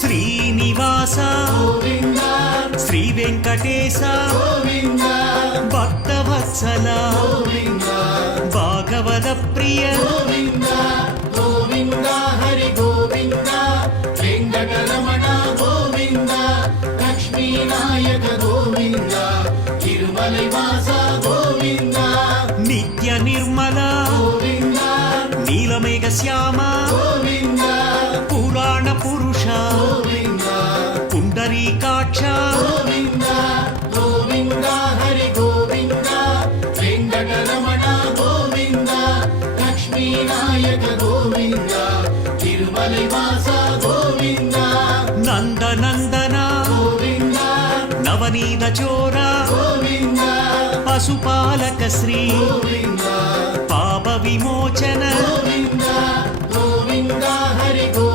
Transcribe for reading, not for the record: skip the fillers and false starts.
శ్రీనివాస గోవింద శ్రీ వెంకటేశ గోవింద భక్తవత్సల గోవింద భాగవత ప్రియ గోవింద గోవింద హరి గోవింద వెంకటరమణ గోవింద లక్ష్మీనాయక గోవింద తిరుమలై వాస గోవింద నిత్య నిర్మల గోవింద నీలమేఘ శ్యామ గోవింద పురాణ పురుష గోవింద పుండరీకాక్ష గోవింద గోవింద హరి గోవింద వెంకటరమణ గోవింద లక్ష్మీనాయక గోవింద తిరుమలై వాస గోవింద నందనందన గోవింద నవనీత చోర గోవింద పశుపాలక శ్రీ గోవింద పాప విమోచన గోవింద గోవింద హరి గోవింద